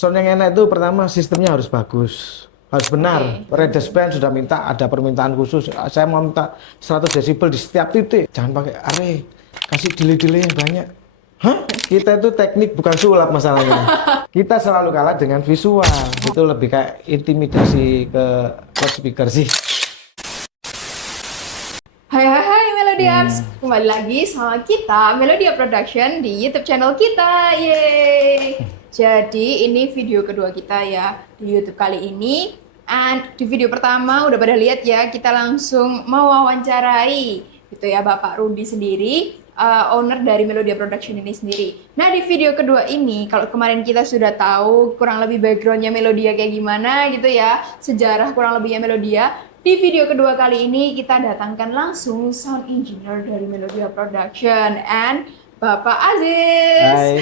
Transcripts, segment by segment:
Sound yang enak itu pertama sistemnya harus bagus, harus benar. Redes Band sudah minta ada permintaan khusus. Saya mau minta 100 desibel di setiap titik. Jangan pakai are, kasih delay-delay yang banyak. Hah? Kita itu teknik bukan sulap masalahnya. Kita selalu kalah dengan visual. Itu lebih kayak intimidasi ke loudspeaker sih. Hai Melodians, kembali lagi sama kita Melodia Production di YouTube channel kita. Yeay. Jadi ini video kedua kita ya di YouTube kali ini. And di video pertama udah pada lihat ya, kita langsung mewawancarai gitu ya Bapak Rudi sendiri, owner dari Melodia Production ini sendiri. Nah di video kedua ini, kalau kemarin kita sudah tahu kurang lebih backgroundnya Melodia kayak gimana gitu ya, sejarah kurang lebihnya Melodia. Di video kedua kali ini kita datangkan langsung sound engineer dari Melodia Production and Bapak Aziz. Hai.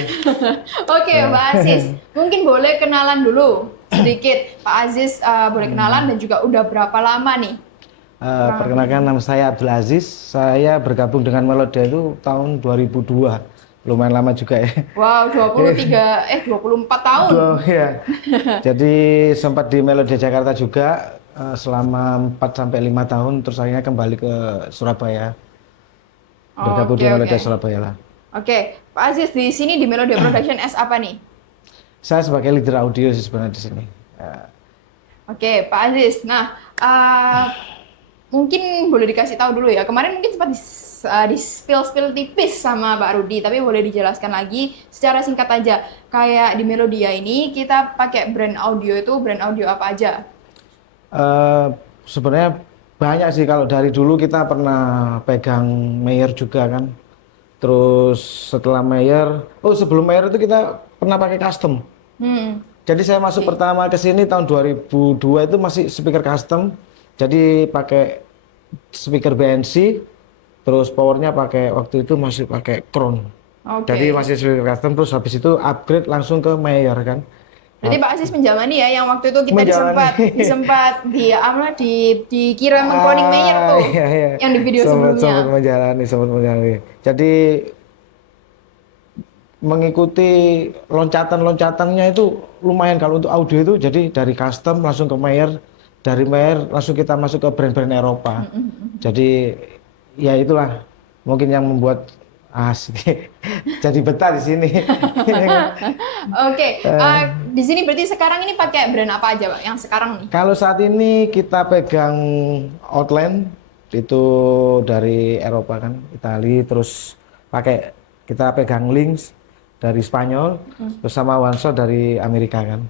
Oke, Pak Aziz, mungkin boleh kenalan dulu sedikit. Pak Aziz boleh kenalan dan juga udah berapa lama nih? Perkenalkan, nama saya Abdul Aziz. Saya bergabung dengan Melodia itu tahun 2002. Lumayan lama juga ya. Wow, 24 tahun. Ya. Jadi sempat di Melodia Jakarta juga selama 4 sampai 5 tahun, terus akhirnya kembali ke Surabaya. Bergabung di Melodia Surabaya lah. Oke, Pak Aziz di sini di Melodia Production as apa nih? Saya sebagai leader audio sih sebenarnya di sini. Oke, Pak Aziz. Nah, mungkin boleh dikasih tahu dulu ya. Kemarin mungkin sempat di spill tipis sama Pak Rudi, tapi boleh dijelaskan lagi secara singkat aja. Kayak di Melodia ini kita pakai brand audio itu brand audio apa aja? Sebenarnya banyak sih. Kalau dari dulu kita pernah pegang Mayer juga kan. Terus setelah Mayer, sebelum Mayer itu kita pernah pakai custom. Jadi saya masuk pertama ke sini tahun 2002 itu masih speaker custom. Jadi pakai speaker BNC, terus powernya pakai waktu itu masih pakai Crown. Jadi masih speaker custom, terus habis itu upgrade langsung ke Mayer kan. Berarti Pak Aziz menjalani ya yang waktu itu kita disempat dikira mengkloning Mayer tuh, iya. yang di video sebelumnya. Sempat menjalani. Jadi mengikuti loncatan-loncatannya itu lumayan kalau untuk audio itu. Jadi dari custom langsung ke Mayer, dari Mayer langsung kita masuk ke brand-brand Eropa. Jadi ya itulah mungkin yang membuat asik jadi betah di sini. Oke, di sini berarti sekarang ini pakai brand apa aja, Pak? Yang sekarang nih? Kalau saat ini kita pegang Outland itu dari Eropa kan, Italia, terus kita pegang Lynx dari Spanyol, terus sama One-Shot dari Amerika kan.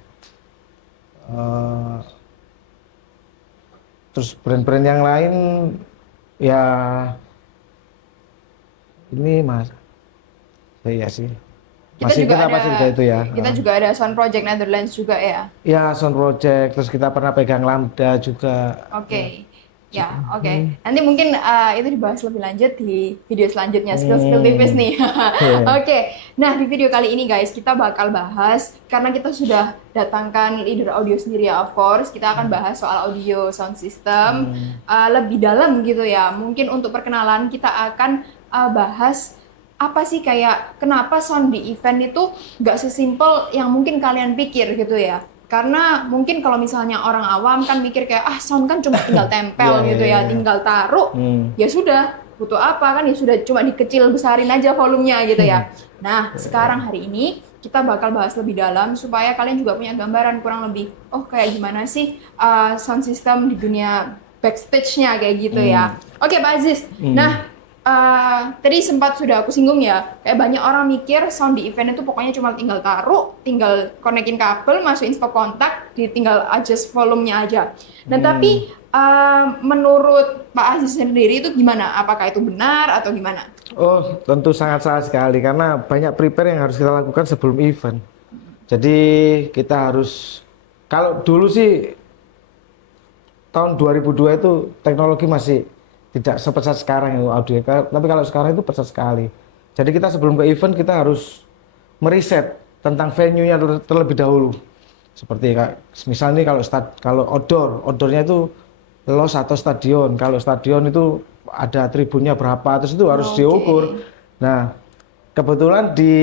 Terus brand-brand yang lain ya ini Mas, iya sih. Kita Masih itu ya. Kita juga ada Sound Project Netherlands juga ya. Ya, Sound Project, terus kita pernah pegang Lambda juga. Oke. Ya, oke. Nanti mungkin itu dibahas lebih lanjut di video selanjutnya, spill tipis nih. Oke. Nah, di video kali ini guys, kita bakal bahas karena kita sudah datangkan leader audio sendiri ya, of course, kita akan bahas soal audio sound system lebih dalam gitu ya. Mungkin untuk perkenalan kita akan bahas apa sih kayak kenapa sound di event itu nggak sesimpel yang mungkin kalian pikir gitu ya. Karena mungkin kalau misalnya orang awam kan mikir kayak sound kan cuma tinggal tempel gitu ya, tinggal taruh, ya sudah, butuh apa kan ya sudah cuma dikecil besarin aja volumenya gitu ya. Nah sekarang hari ini kita bakal bahas lebih dalam supaya kalian juga punya gambaran kurang lebih, kayak gimana sih sound system di dunia backstage-nya kayak gitu ya. Oke Pak Aziz, nah tadi sempat sudah aku singgung ya, kayak banyak orang mikir sound di event itu pokoknya cuma tinggal taruh, tinggal konekin kabel, masukin stop kontak, tinggal adjust volumenya aja. Dan tapi menurut Pak Aziz sendiri itu gimana? Apakah itu benar atau gimana? Oh, tentu sangat salah sekali karena banyak prepare yang harus kita lakukan sebelum event. Jadi kita harus, kalau dulu sih tahun 2002 itu teknologi masih tidak sepesat sekarang itu audio, tapi kalau sekarang itu pesat sekali. Jadi kita sebelum ke event kita harus meriset tentang venue-nya terlebih dahulu. Seperti misalnya kalau outdoornya itu los atau stadion. Kalau stadion itu ada tribunnya berapa, terus itu harus diukur. Nah, kebetulan di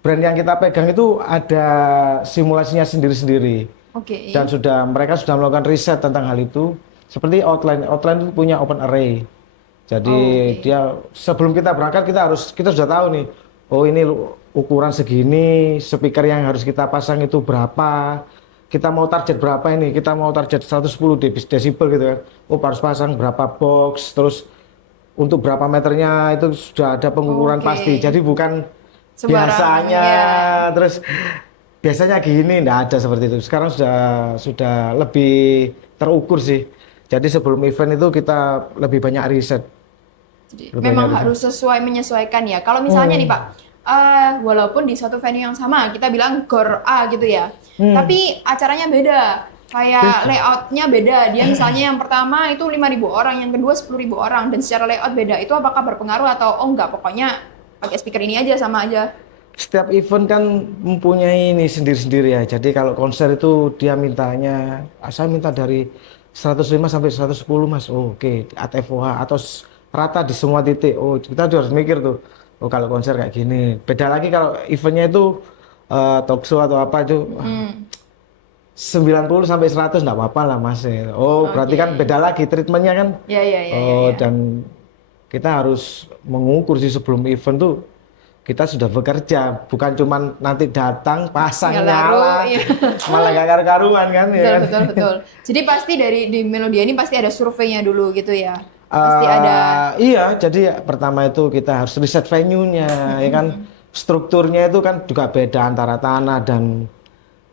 brand yang kita pegang itu ada simulasinya sendiri-sendiri. Oke. Dan mereka sudah melakukan riset tentang hal itu. Seperti Outline itu punya open array. Jadi dia sebelum kita berangkat kita sudah tahu nih, oh ini ukuran segini, speaker yang harus kita pasang itu berapa. Kita mau target berapa ini? Kita mau target 110 desibel gitu kan. Oh harus pasang berapa box, terus untuk berapa meternya itu sudah ada pengukuran pasti. Jadi bukan biasanya terus biasanya gini, enggak ada seperti itu. Sekarang sudah lebih terukur sih. Jadi sebelum event itu kita lebih banyak riset. Jadi memang harus menyesuaikan ya. Kalau misalnya nih Pak, walaupun di satu venue yang sama, kita bilang GOR A gitu ya, tapi acaranya beda. Kayak layoutnya beda. Dia misalnya yang pertama itu 5.000 orang, yang kedua 10.000 orang, dan secara layout beda. Itu apakah berpengaruh atau oh enggak, pokoknya pakai speaker ini aja sama aja? Setiap event kan mempunyai ini sendiri-sendiri ya. Jadi kalau konser itu dia mintanya, saya minta dari 105 sampai 110 mas. Oh, oke, ATFOH atau rata di semua titik. Oh, kita harus mikir tuh. Oh, kalau konser kayak gini. Beda lagi kalau eventnya itu talk show atau apa itu 90 sampai 100 enggak apa-apa lah mas. Oh, berarti kan beda lagi treatmentnya kan. Dan kita harus mengukur sih sebelum event tuh kita sudah bekerja, bukan cuma nanti datang pasang nyala malah gak karu-karuan kan. Betul. Jadi pasti di Melodia ini pasti ada surveinya dulu gitu ya. Pasti ada. Iya, jadi pertama itu kita harus riset venue-nya, ya kan. Strukturnya itu kan juga beda antara tanah dan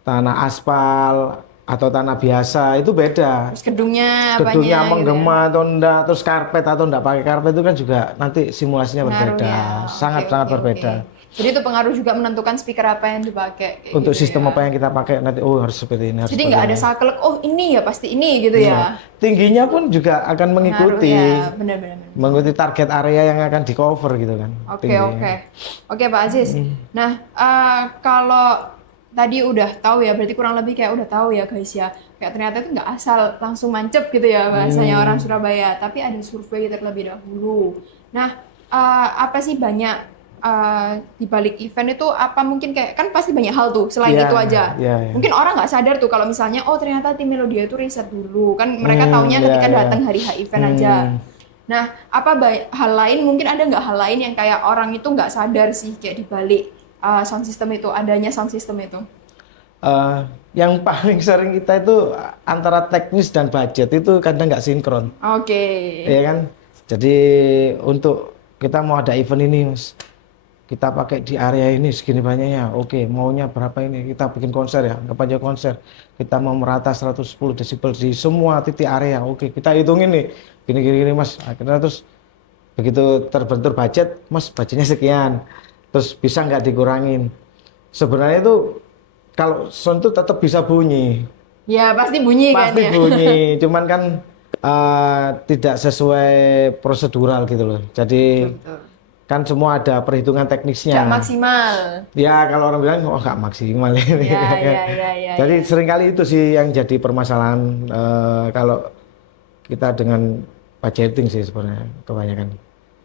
tanah aspal atau tanah biasa itu beda. Terus gedungnya menggema gitu atau enggak, terus karpet atau enggak pakai karpet itu kan juga nanti simulasinya berbeda, sangat berbeda. Jadi itu pengaruh juga menentukan speaker apa yang dipakai. Untuk sistem apa yang kita pakai nanti, oh harus seperti ini. Jadi nggak ada saklek, oh ini ya pasti ini gitu ya. Tingginya pun juga akan mengikuti, benar. mengikuti target area yang akan di cover gitu kan. Oke Pak Aziz. Nah kalau tadi udah tahu ya, berarti kurang lebih kayak udah tahu ya guys ya. Kayak ternyata itu nggak asal langsung mancep gitu ya bahasanya orang Surabaya, tapi ada survei terlebih dahulu. Nah, apa sih banyak di balik event itu apa mungkin kayak kan pasti banyak hal tuh selain itu aja. Mungkin orang nggak sadar tuh kalau misalnya oh ternyata tim Melodia itu riset dulu. Kan mereka taunya ketika datang hari H event aja. Nah, apa hal lain, mungkin ada nggak hal lain yang kayak orang itu nggak sadar sih kayak di balik sound system itu, adanya sound system itu? Yang paling sering kita itu antara teknis dan budget itu kadang nggak sinkron. Iya kan? Jadi untuk kita mau ada event ini mas, kita pakai di area ini segini banyaknya, oke maunya berapa ini, kita bikin konser ya, anggap aja konser, kita mau merata 110 desibel di semua titik area, oke kita hitungin nih, gini mas, akhirnya terus begitu terbentur budget, mas budgetnya sekian, terus bisa nggak dikurangin. Sebenarnya itu kalau sound itu tetap bisa bunyi. Ya pasti bunyi kan ya. Pasti bunyi, cuman kan tidak sesuai prosedural gitu loh. Jadi kan semua ada perhitungan teknisnya. Nggak maksimal. Ya kalau orang bilang oh nggak maksimal ini. Jadi seringkali itu sih yang jadi permasalahan kalau kita dengan budgeting sih sebenarnya kebanyakan.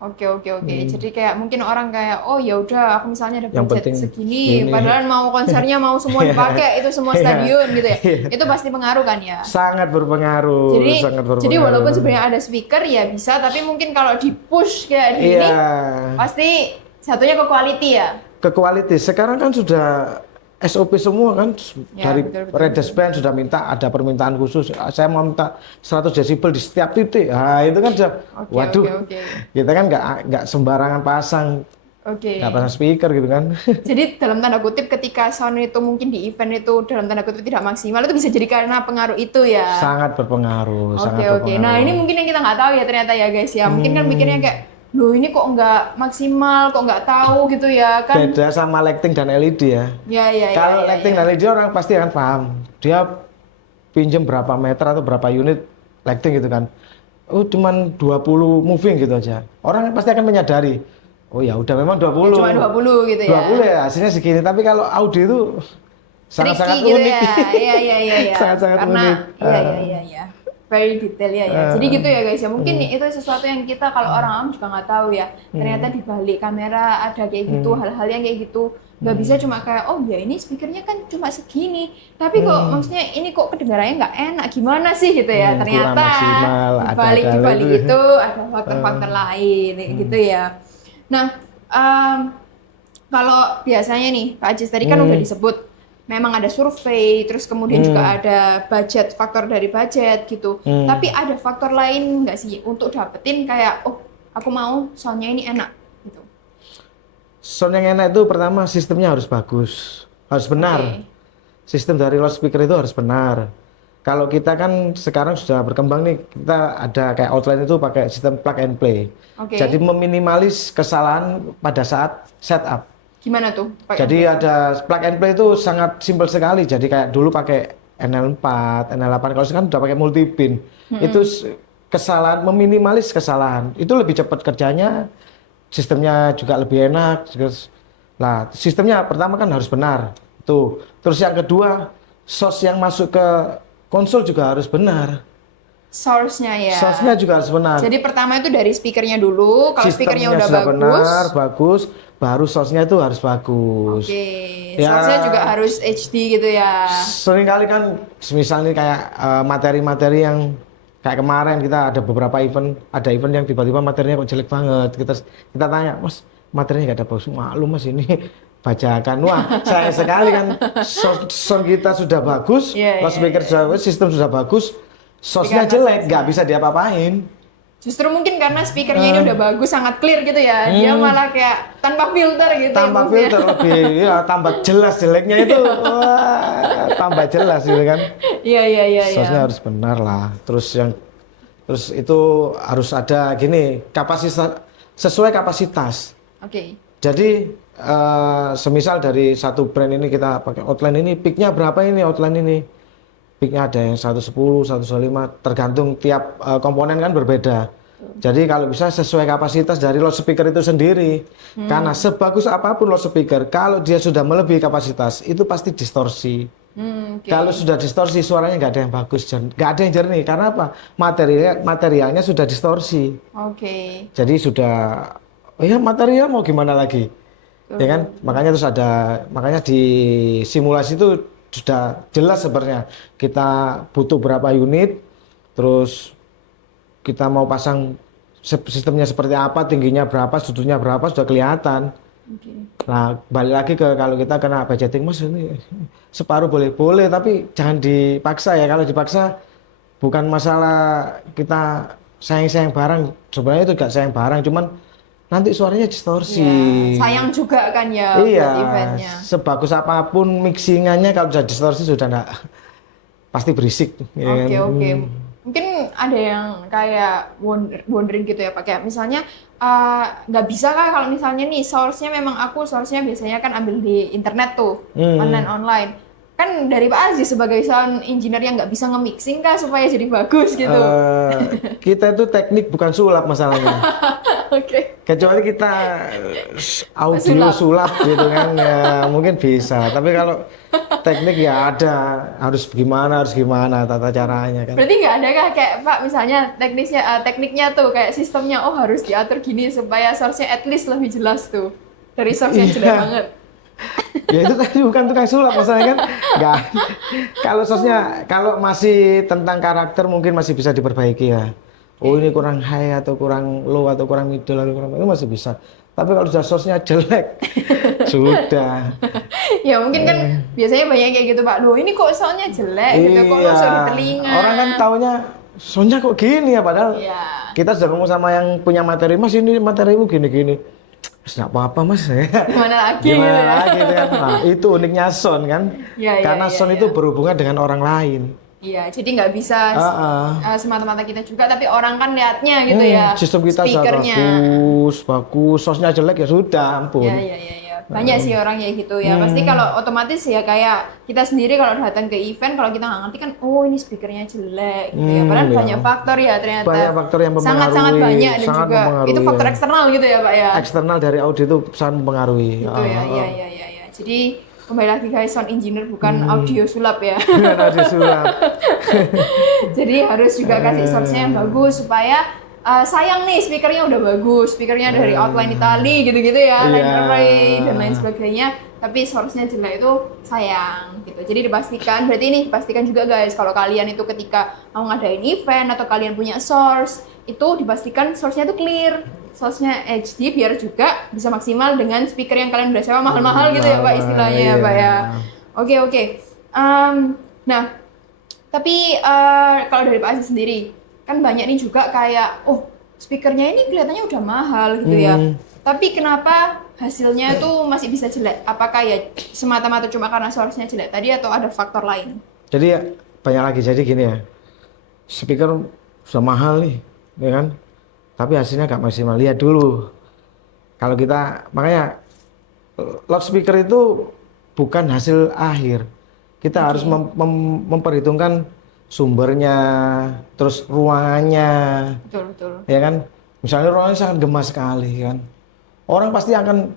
Oke. Jadi kayak mungkin orang kayak oh ya udah aku misalnya ada budget segini, padahal mau konsernya mau semua dipakai itu semua stadion gitu ya. Itu pasti pengaruh kan ya? Sangat berpengaruh. Jadi walaupun sebenarnya ada speaker ya bisa, tapi mungkin kalau di push kayak gini pasti satunya ke quality ya. Ke quality. Sekarang kan sudah SOP semua kan dari Redes Band sudah minta ada permintaan khusus. Saya mau minta 100 desibel di setiap titik. Nah, itu kan sudah waduh. Kita kan nggak sembarangan pasang. Nggak pasang speaker gitu kan. Jadi dalam tanda kutip ketika sound itu mungkin di event itu dalam tanda kutip tidak maksimal, itu bisa jadi karena pengaruh itu ya. Sangat berpengaruh. Oke. Nah, ini mungkin yang kita nggak tahu ya ternyata ya guys ya. Mungkin kan mikirnya kayak loh ini kok nggak maksimal, kok nggak tahu gitu ya kan. Beda sama lighting dan LED ya. Kalau lighting dan LED orang pasti akan paham. Dia pinjam berapa meter atau berapa unit lighting gitu kan. Oh cuman 20 moving gitu aja. Orang pasti akan menyadari. Oh ya udah memang 20. Ya, cuma 20 gitu ya. 20 ya hasilnya segini. Tapi kalau audio itu sangat-sangat gitu unik. Ya. Iya. Sangat-sangat unik. Iya. very detail ya. Jadi gitu ya guys ya. Mungkin itu sesuatu yang kita kalau orang awam juga nggak tahu ya. Ternyata di balik kamera ada kayak gitu, hal-hal yang kayak gitu. Nggak bisa cuma kayak oh ya ini speakernya kan cuma segini, tapi kok maksudnya ini kok kedengarannya nggak enak, gimana sih gitu ya. Ternyata maksimal, di balik itu ada faktor-faktor lain gitu ya. Nah, kalau biasanya nih Pak Ajis tadi kan udah disebut memang ada survei, terus kemudian juga ada budget, faktor dari budget gitu. Tapi ada faktor lain nggak sih untuk dapetin kayak oh aku mau soundnya ini enak gitu. Sound yang enak itu pertama sistemnya harus bagus, harus benar. Sistem dari loudspeaker itu harus benar. Kalau kita kan sekarang sudah berkembang nih, kita ada kayak outline itu pakai sistem plug and play. Jadi meminimalis kesalahan pada saat setup. Gimana tuh? Jadi ada plug and play itu sangat simpel sekali. Jadi kayak dulu pakai NL4, NL8, kalau sekarang udah pakai multipin. Itu kesalahan, meminimalis kesalahan. Itu lebih cepat kerjanya. Sistemnya juga lebih enak. Nah, sistemnya pertama kan harus benar. Tuh. Terus yang kedua, source yang masuk ke konsol juga harus benar. Source-nya ya. Source-nya juga harus benar. Jadi pertama itu dari speakernya dulu. Kalau speakernya udah bagus, baru source-nya itu harus bagus. Source-nya juga harus HD gitu ya. Sering kali kan, misalnya kayak materi-materi yang kayak kemarin kita ada beberapa event, ada event yang tiba-tiba materinya kok jelek banget. Kita tanya, Mas, materinya nggak ada bagus. Maklum Mas, ini bajakan. Wah, sayang sekali kan. Sound kita sudah bagus, loudspeaker sudah bagus, sistem sudah bagus, source-nya jelek, nggak bisa diapa-apain. Justru mungkin karena speakernya ini udah bagus, sangat clear gitu ya. Dia malah kayak tanpa filter gitu. Tanpa filter lebih, ya tambah jelas jeleknya itu. Wah, tambah jelas gitu kan. Iya. Source-nya harus benar lah. Terus itu harus ada gini, kapasitas sesuai kapasitas. Jadi semisal dari satu brand ini kita pakai outline ini, peak-nya berapa ini outline ini? Peak-nya ada yang 110, 125, tergantung tiap komponen kan berbeda. Jadi kalau bisa sesuai kapasitas dari loudspeaker itu sendiri. Karena sebagus apapun loudspeaker, kalau dia sudah melebihi kapasitas, itu pasti distorsi. Kalau sudah distorsi, suaranya nggak ada yang bagus, nggak ada yang jernih. Karena apa? Materialnya sudah distorsi. Jadi sudah, ya material mau gimana lagi? Ya kan? Makanya di simulasi itu sudah jelas sebenarnya kita butuh berapa unit, terus kita mau pasang sistemnya seperti apa, tingginya berapa, sudutnya berapa, sudah kelihatan. Nah, balik lagi ke kalau kita kena budgeting, Mas, ini separuh boleh, tapi jangan dipaksa ya. Kalau dipaksa bukan masalah kita sayang barang, sebenarnya itu gak sayang barang, cuman nanti suaranya distorsi. Sayang juga kan ya buat eventnya. Sebagus apapun mixingannya kalau sudah distorsi sudah enggak pasti berisik. Oke. Mungkin ada yang kayak wondering gitu ya Pak. Kayak misalnya nggak bisa kah kalau misalnya nih source-nya biasanya kan ambil di internet tuh, online. Kan dari Pak Aziz sebagai sound engineer yang nggak bisa nge-mixing kah supaya jadi bagus gitu. Kita itu teknik bukan sulap masalahnya. Kecuali kita audio sulap gitu kan, ya mungkin bisa. Tapi kalau teknik ya ada, harus gimana tata caranya kan. Berarti nggak ada kah kayak Pak misalnya tekniknya tuh kayak sistemnya harus diatur gini supaya source-nya at least lebih jelas tuh dari source-nya jelek banget. Ya itu tadi bukan tukang sulap masalahnya kan. Nggak. Kalau source-nya kalau masih tentang karakter mungkin masih bisa diperbaiki ya. Oh ini kurang high atau kurang low atau kurang middle atau kurang itu masih bisa. Tapi kalau sudah source-nya jelek, sudah. Ya mungkin kan biasanya banyak kayak gitu Pak. Duh ini kok soundnya jelek gitu, kok masuk di telinga. Orang kan taunya soundnya kok gini ya, padahal kita sudah ngomong sama yang punya materi, Mas ini materimu gini-gini. Nggak apa-apa Mas. Gimana lagi kan? Nah, itu uniknya sound kan. Karena sound itu berhubungan dengan orang lain. Iya, jadi nggak bisa semata-mata kita juga, tapi orang kan lihatnya gitu ya. Sistem kita bagus, source-nya jelek ya sudah, ampun. Iya. Banyak sih orang ya gitu ya. Pasti kalau otomatis ya kayak kita sendiri kalau datang ke event, kalau kita nggak ngerti kan, oh ini speakernya jelek gitu ya. Padahal banyak faktor ya ternyata. Banyak faktor yang mempengaruhi. Sangat-sangat banyak dan juga itu faktor eksternal gitu ya Pak ya. Eksternal dari audio itu sangat mempengaruhi. Gitu ya. Jadi kembali lagi guys, sound engineer bukan audio sulap ya. Bukan audio sulap. Jadi harus juga kasih source-nya yang bagus supaya sayang nih speakernya udah bagus, speakernya dari outline Itali gitu-gitu ya, line Iya. array dan lain sebagainya, tapi source-nya jelek itu sayang gitu. Jadi dipastikan, berarti ini dipastikan juga guys kalau kalian itu ketika mau ngadain event atau kalian punya source, itu dipastikan source-nya itu clear, source-nya HD biar juga bisa maksimal dengan speaker yang kalian udah sewa mahal-mahal gitu ya Pak istilahnya ya Pak ya. Oke. Nah, tapi kalau dari Pak Aziz sendiri, kan banyak nih juga kayak, oh speakernya ini kelihatannya udah mahal gitu ya. Tapi kenapa hasilnya itu masih bisa jelek? Apakah ya semata-mata cuma karena source-nya jelek tadi atau ada faktor lain? Jadi ya, banyak lagi, jadi gini ya, speaker sudah mahal nih, ya kan? Tapi hasilnya nggak maksimal. Lihat dulu. Kalau kita, makanya loudspeaker itu bukan hasil akhir. Kita harus memperhitungkan sumbernya, terus ruangannya, Betul. ya kan? Misalnya ruangannya sangat gemas sekali, kan? Orang pasti akan,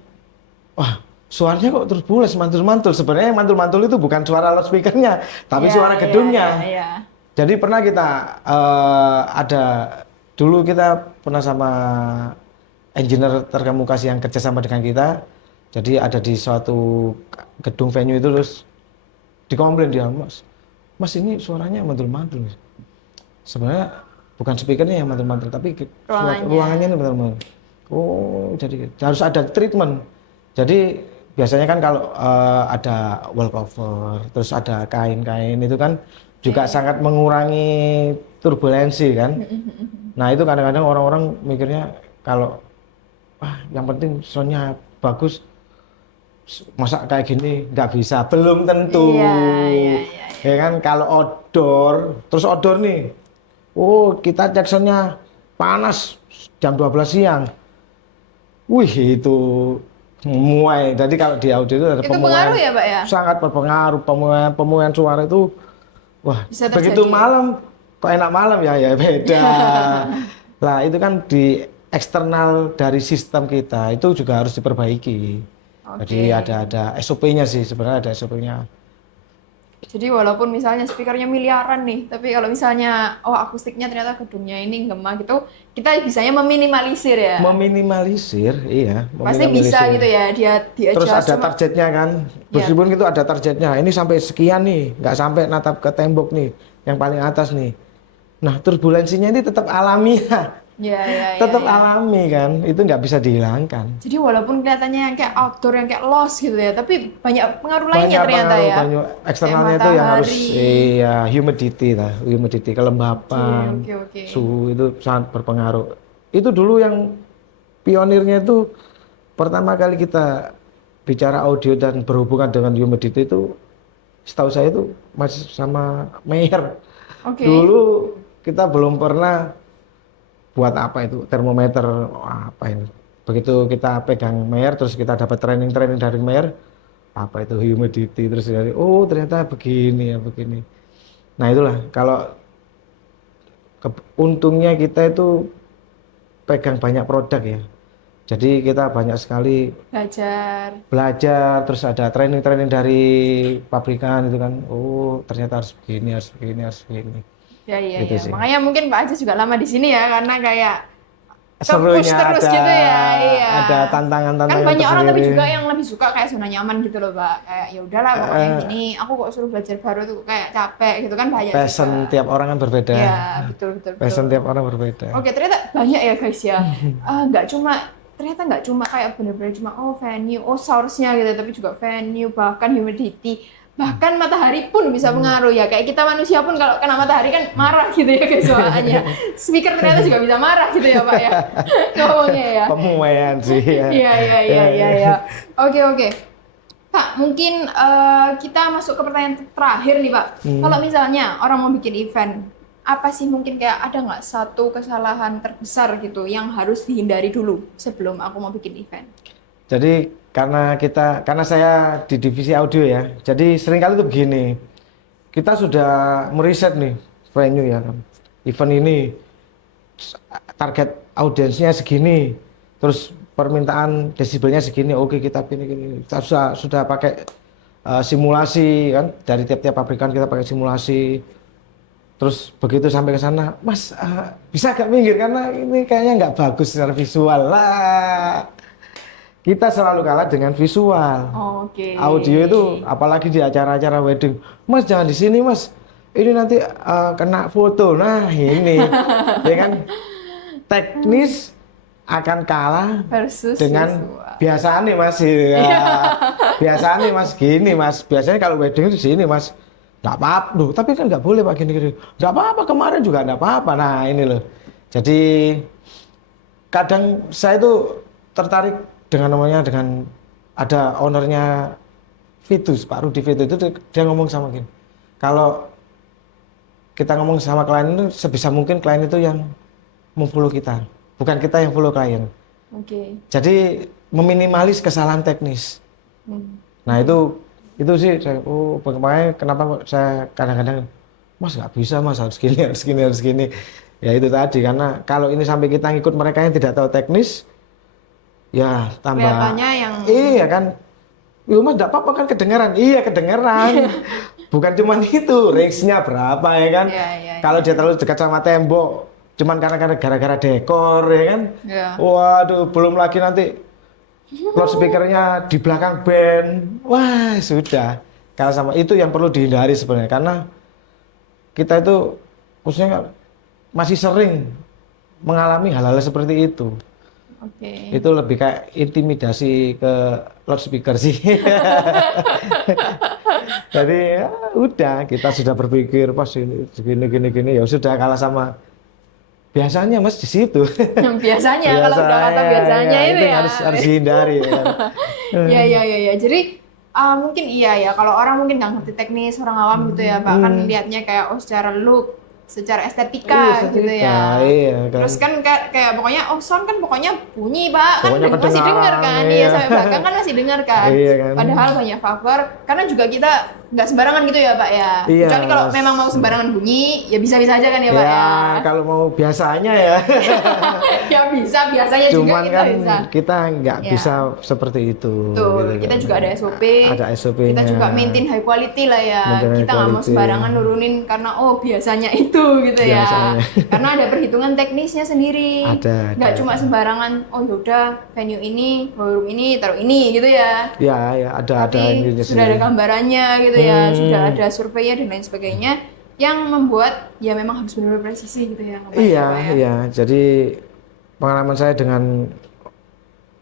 wah, suaranya kok terus bulas, mantul-mantul. Sebenarnya yang mantul-mantul itu bukan suara loudspeakernya, tapi suara gedungnya. Iya. Jadi pernah kita dulu kita pernah sama engineer terkemuka yang kerja sama dengan kita. Jadi ada di suatu gedung venue itu, terus dikomplain dia, mas ini suaranya mantul-mantul. Sebenarnya bukan speakernya yang mantul-mantul, tapi ruangannya ini mantul-mantul. Oh, jadi harus ada treatment. Jadi biasanya kan kalau ada wall cover, terus ada kain-kain itu kan juga sangat mengurangi turbulensi kan. Nah itu kadang-kadang orang-orang mikirnya kalau yang penting soundnya bagus, masa kayak gini nggak bisa, belum tentu. Iya. Ya kan, kalau outdoor, terus outdoor nih, kita cek soundnya panas jam 12 siang, wih itu memuai. Jadi kalau di audio itu ada pengaruh ya Pak ya? Sangat berpengaruh, pemuaian suara itu, wah bisa begitu malam, kok enak malam ya beda. Lah itu kan di eksternal dari sistem kita itu juga harus diperbaiki. Jadi ada SOP-nya sih, sebenarnya ada SOP-nya. Jadi walaupun misalnya speakernya miliaran nih, tapi kalau misalnya akustiknya ternyata gedungnya ini gema gitu, kita bisanya meminimalisir ya. Meminimalisir, iya. Pasti bisa gitu ya, dia terus ada targetnya kan, meskipun itu ada targetnya. Ini sampai sekian nih, nggak sampai natap ke tembok nih, yang paling atas nih. Nah turbulensinya ini tetap alamiah. Tetap alami kan, itu nggak bisa dihilangkan. Jadi walaupun kelihatannya yang kayak outdoor, yang kayak lost gitu ya, tapi banyak pengaruh lainnya ternyata ya. Banyak eksternalnya itu yang harus, humidity, kelembapan, suhu itu sangat berpengaruh. Itu dulu yang pionirnya itu, pertama kali kita bicara audio dan berhubungan dengan humidity itu, setahu saya itu masih sama Mayer. Dulu kita belum pernah buat apa itu termometer, apa ini, begitu kita pegang Mayer, terus kita dapat training dari Mayer, apa itu humidity, terus dari ternyata begini. Nah itulah, kalau untungnya kita itu pegang banyak produk ya, jadi kita banyak sekali belajar, terus ada training dari pabrikan itu kan, ternyata harus begini. Iya. Makanya mungkin Pak Aziz juga lama di sini ya, karena kayak serunya terus gitu ya. Iya. Ada tantangan-tantangan. Kan banyak orang tapi juga yang lebih suka kayak zona nyaman gitu loh, Pak. Kayak ya udahlah pokoknya gini, aku kok suruh belajar baru tuh kayak capek gitu kan, banyak. Passion tiap orang kan berbeda. Iya, betul. Passion tiap orang berbeda. Oke, ternyata banyak ya guys ya. Ternyata nggak cuma kayak bener-bener cuma venue, source-nya gitu, tapi juga venue, bahkan humidity. Bahkan matahari pun bisa pengaruh ya, kayak kita manusia pun kalau kena matahari kan marah gitu ya guys soalnya. Speaker ternyata juga bisa marah gitu ya Pak ya, ngomongnya ya. Pemuaian sih ya. Iya. Oke. Pak, mungkin kita masuk ke pertanyaan terakhir nih Pak. Kalau misalnya orang mau bikin event, apa sih mungkin kayak ada nggak satu kesalahan terbesar gitu yang harus dihindari dulu sebelum aku mau bikin event? Jadi karena saya di divisi audio ya, jadi seringkali itu begini, kita sudah meriset nih venue ya kan, event ini target audiensnya segini, terus permintaan desibelnya segini, oke kita pilih, kita sudah pakai simulasi kan, dari tiap-tiap pabrikan kita pakai simulasi. Terus begitu sampai ke sana, Mas bisa gak minggir karena ini kayaknya nggak bagus secara visual lah. Kita selalu kalah dengan visual. Oke. Audio itu apalagi di acara-acara wedding, Mas jangan di sini Mas, ini nanti kena foto. Nah ini, ya kan, teknis akan kalah Versus dengan visual. biasaan nih Mas. Ya. Biasaan nih Mas gini Mas. Biasanya kalau wedding itu di sini Mas. Nggak apa-apa, loh, tapi kan nggak boleh Pak gini-gini. Nggak apa-apa, kemarin juga nggak apa-apa. Nah ini loh. Jadi kadang saya itu tertarik dengan namanya, dengan ada ownernya Vitus, Pak Rudi Vitus itu dia ngomong sama gini. Kalau kita ngomong sama klien itu sebisa mungkin klien itu yang memfollow kita, bukan kita yang follow klien. Oke. Jadi meminimalis kesalahan teknis. Nah itu sih saya, makanya kenapa kok saya kadang-kadang, Mas nggak bisa Mas, harus gini, harus gini, harus gini. Ya itu tadi, karena kalau ini sampai kita ngikut mereka yang tidak tahu teknis, ya tambah. Kelihatannya yang Iya kan, iya Mas nggak apa-apa kan kedengeran, iya kedengeran. Bukan cuma itu, range-nya berapa ya kan. Iya. Kalau dia terlalu dekat sama tembok, cuman karena gara-gara dekor ya kan. Iya. Waduh, belum lagi nanti loudspeakernya di belakang band, wah sudah. Kalau sama itu yang perlu dihindari sebenarnya, karena kita itu khususnya masih sering mengalami hal-hal seperti itu. Oke. Itu lebih kayak intimidasi ke loudspeaker sih. Jadi ya udah, kita sudah berpikir pas ini gini, ya sudah kalah sama. Biasanya Mas di situ. Biasanya kalau udah kata biasanya ya, itu ya. harus dihindari. Ya. Jadi mungkin iya ya, kalau orang mungkin nggak ngerti teknis, orang awam gitu ya Pak, kan lihatnya kayak secara look, secara estetika gitu ya. Iya, kan. Terus kan kayak pokoknya sound kan pokoknya bunyi Pak, Pokoknya kan masih dengar kan, iya sampai belakang kan masih dengar kan. Iya, kan. Padahal banyak faktor, karena juga kita nggak sembarangan gitu ya Pak ya. Iya. Kecuali kalau memang mau sembarangan bunyi, ya bisa-bisa aja kan ya Pak ya. Kalau mau biasanya ya. Ya bisa, biasanya juga Cuman kita kan bisa. kita nggak Ya. bisa seperti itu. Betul, gitu kita kan. juga ada SOP. Ada SOP-nya. Kita juga maintain high quality lah ya. Maintain high Kita nggak mau quality. sembarangan nurunin karena biasanya itu gitu ya. Biasanya. Karena ada perhitungan teknisnya sendiri. Ada. Nggak cuma sembarangan, yaudah venue ini, ballroom ini, taruh ini gitu ya. Ya, ada Tapi ininya sudah ada sendiri. gambarannya gitu ya, sudah ada surveinya dan lain sebagainya yang membuat ya memang harus benar-benar presisi gitu ya. Pak ya. Iya. Jadi pengalaman saya dengan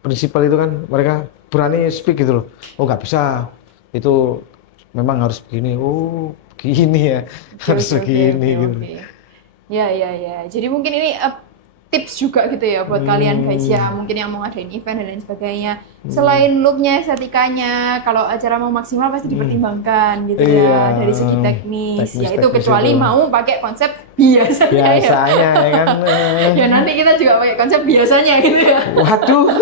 prinsipal itu kan, mereka berani speak gitu loh. Oh nggak bisa, itu memang harus begini. Oh begini ya, harus begini gitu. Ya. Jadi mungkin ini tips juga gitu ya buat kalian guys ya, mungkin yang mau ngadain event dan lain sebagainya. Selain looknya, estetikanya, kalau acara mau maksimal pasti dipertimbangkan gitu ya dari segi teknis. Ya itu kecuali mau pakai konsep biasanya ya kan. Ya nanti kita juga pakai konsep biasanya gitu ya. Waduh.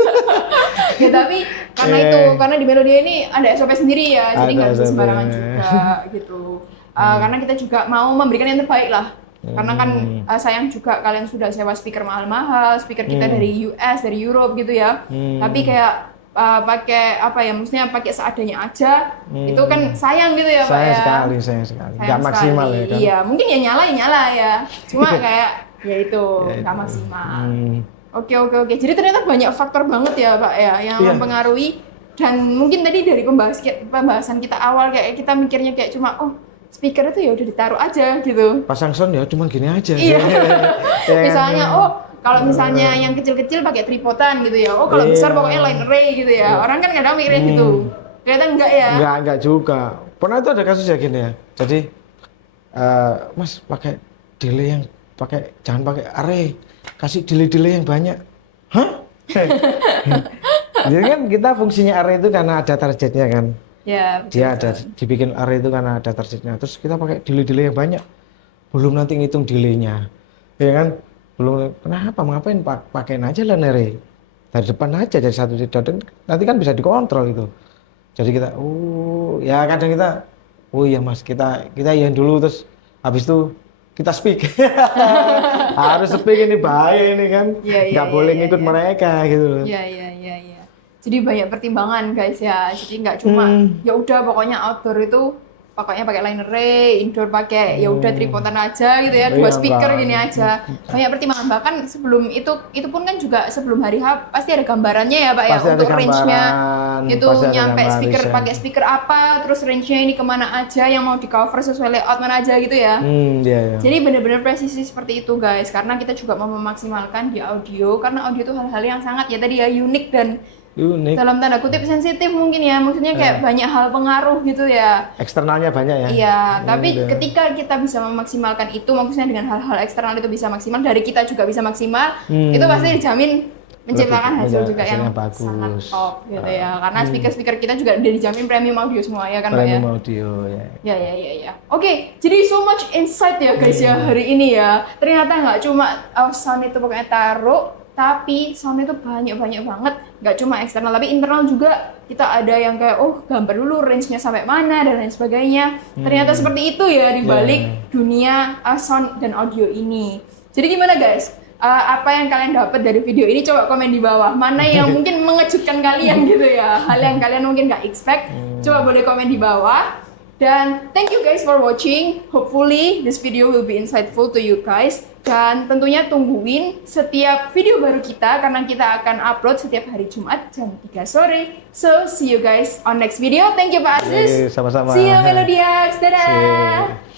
Ya tapi karena di Melodia ini ada SOP sendiri ya, jadi nggak bisa sembarangan juga gitu. Karena kita juga mau memberikan yang terbaik lah. Karena kan sayang juga kalian sudah sewa speaker mahal-mahal, speaker kita dari US, dari Europe gitu ya. Tapi kayak pakai apa ya, maksudnya pakai seadanya aja, itu kan sayang gitu ya Pak ya. Sayang sekali. Nggak maksimal ya kan. Iya, mungkin ya nyala ya. Cuma kayak ya itu nggak maksimal. Oke. Jadi ternyata banyak faktor banget ya Pak ya yang mempengaruhi. Dan mungkin tadi dari pembahasan kita awal kayak kita mikirnya kayak cuma speaker itu ya udah ditaruh aja gitu. Pasang sound ya cuman gini aja. Iya. Misalnya kalau misalnya yang kecil-kecil pakai tripodan gitu ya. Kalau besar pokoknya line array gitu ya. Orang kan kadang mikirnya gitu. Ternyata enggak ya. Enggak juga. Pernah itu ada kasus ya gini ya. Jadi Mas pakai delay yang jangan pakai array. Kasih delay yang banyak. Hah? Jadi kan kita fungsinya array itu karena ada targetnya kan. Ya, betul. Dia ada dibikin array itu karena ada targetnya. Terus kita pakai delay yang banyak. Belum nanti ngitung delaynya. Ya kan? Belum, kenapa? Ngapain? Pakein aja lah array. Dari depan aja, dari satu dan nanti kan bisa dikontrol itu. Jadi kita, ya kadang kita, iya Mas, kita yang dulu, terus habis itu kita speak. Harus speak, ini bahaya ini kan. Nggak boleh ngikut mereka gitu. Iya. Jadi banyak pertimbangan guys ya. Jadi nggak cuma ya udah pokoknya outdoor itu pokoknya pakai line array, indoor pakai ya udah tripodan aja gitu ya, dua Iya, speaker Kak. gini aja. Banyak pertimbangan, bahkan sebelum itu pun kan juga sebelum hari H pasti ada gambarannya ya Pak ya, Pasti ada untuk range-nya gambaran, itu pasti ada nyampe gambaran speaker desain. pakai speaker apa, terus range-nya ini kemana aja yang mau di cover sesuai layout mana aja gitu ya. Iya, iya. Jadi benar-benar presisi seperti itu guys, karena kita juga mau memaksimalkan di audio, karena audio itu hal-hal yang sangat ya tadi ya unik dan Unik. dalam tanda kutip sensitif mungkin ya, maksudnya kayak banyak hal pengaruh gitu ya. Eksternalnya banyak ya. Iya, tapi Iya. ketika kita bisa memaksimalkan itu, maksudnya dengan hal-hal eksternal itu bisa maksimal, dari kita juga bisa maksimal, itu pasti dijamin menciptakan hasil juga yang hasilnya bagus. sangat top gitu ya. Karena speaker-speaker kita juga udah dijamin premium audio semua ya kan Pak ya. Premium audio ya. Ya. Oke, jadi so much insight ya guys ya hari ini ya. Ternyata nggak cuma sound itu pokoknya taruh, tapi sound itu banyak banget. Nggak cuma eksternal, tapi internal juga kita ada yang kayak, oh gambar dulu range-nya sampai mana dan lain sebagainya. Ternyata seperti itu ya di balik dunia sound dan audio ini. Jadi gimana guys? Apa yang kalian dapat dari video ini? Coba komen di bawah. Mana yang mungkin mengejutkan kalian gitu ya? Hal yang kalian mungkin nggak expect. Coba boleh komen di bawah. Dan thank you guys for watching. Hopefully this video will be insightful to you guys. Dan tentunya tungguin setiap video baru kita karena kita akan upload setiap hari Jumat jam 3 sore. So see you guys on next video. Thank you Pak Aziz. Sama-sama. See you Melodiax. Dadah. See you.